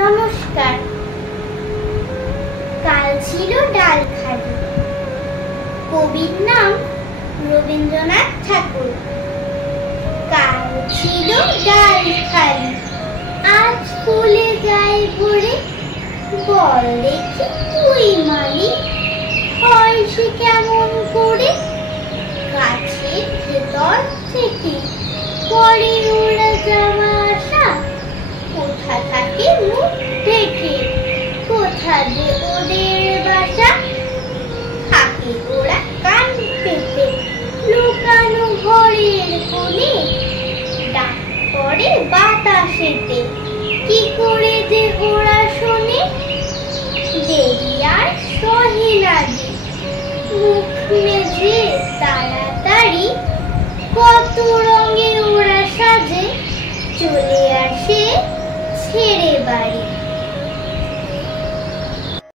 নমস্কার। কাল ছিল ডালখালি। কবির নাম রবীন্দ্রনাথ ঠাকুর। কাল ছিল ডালখালি, আজ ফুলে যায় ভরে। বল দেখি তুই মালি, হয় সে কেমন করে? গাছের ভেতর থেকে পরে ওরা যাওয়া আসা, কোথা থাকে মুখ ঢেকে, কোথা যে ওদের বাসা। থাকে ওরা কান পেতে লুকানো ঘরের কোণে, ডাক পড়ে বাতাসেতে, কি করে যে ওরা শোনে। দেরি আর সহে না যে, মুখ মেজে তাড়াতাড়ি, কত রঙে ওরা সাজে, চলে আসে ছেড়ে বাড়ি।